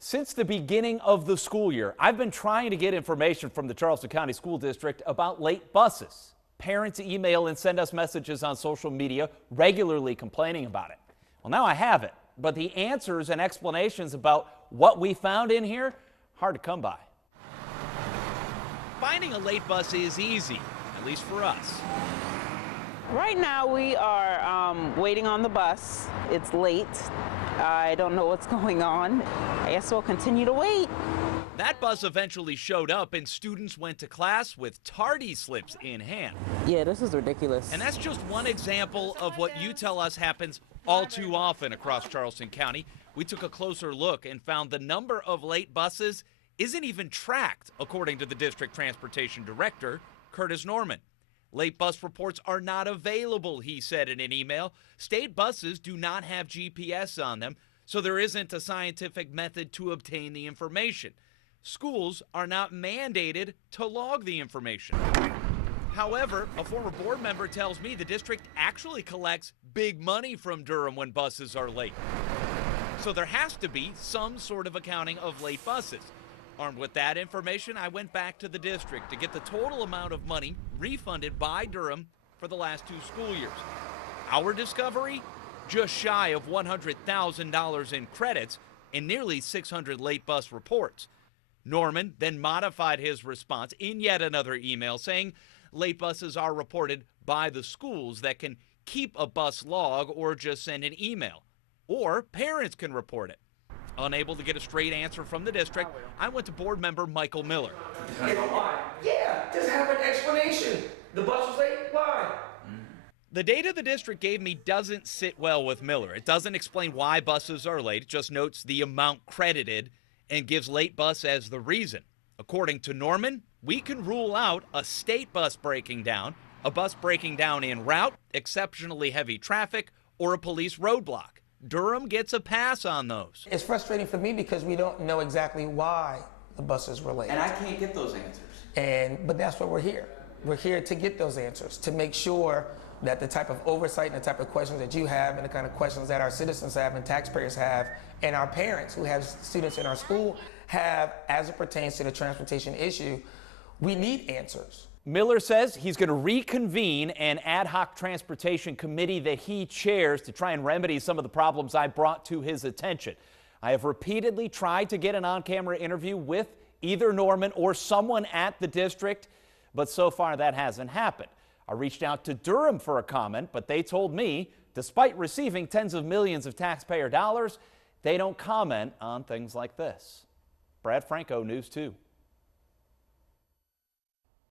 Since the beginning of the school year, I've been trying to get information from the Charleston County School District about late buses. Parents email and send us messages on social media regularly complaining about it. Well, now I have it, but the answers and explanations about what we found in here, hard to come by. Finding a late bus is easy, at least for us. Right now we are waiting on the bus. It's late. I don't know what's going on. I guess we'll continue to wait. That bus eventually showed up and students went to class with tardy slips in hand. Yeah, this is ridiculous. And that's just one example of what you tell us happens all too often across Charleston County. We took a closer look and found the number of late buses isn't even tracked, according to the district transportation director, Curtis Norman. Late bus reports are not available, he said in an email. State buses do not have GPS on them, so there isn't a scientific method to obtain the information. Schools are not mandated to log the information. However, a former board member tells me the district actually collects big money from Durham when buses are late. So there has to be some sort of accounting of late buses. Armed with that information, I went back to the district to get the total amount of money refunded by Durham for the last 2 school years. Our discovery? Just shy of $100,000 in credits and nearly 600 late bus reports. Norman then modified his response in yet another email saying late buses are reported by the schools that can keep a bus log or just send an email, or parents can report it. Unable to get a straight answer from the district, I went to board member Michael Miller. Yeah, just have an explanation. The bus was late, why? The data the district gave me doesn't sit well with Miller. It doesn't explain why buses are late. It just notes the amount credited and gives late bus as the reason. According to Norman, we can rule out a state bus breaking down, a bus breaking down en route, exceptionally heavy traffic, or a police roadblock. Durham gets a pass on those. It's frustrating for me because we don't know exactly why the buses were late. And I can't get those answers. But that's why we're here. We're here to get those answers, to make sure that the type of oversight and the type of questions that you have and the kind of questions that our citizens have and taxpayers have and our parents who have students in our school have as it pertains to the transportation issue, we need answers. Miller says he's going to reconvene an ad hoc transportation committee that he chairs to try and remedy some of the problems I brought to his attention. I have repeatedly tried to get an on-camera interview with either Norman or someone at the district, but so far that hasn't happened. I reached out to Durham for a comment, but they told me, despite receiving tens of millions of taxpayer dollars, they don't comment on things like this. Brad Franco, News 2.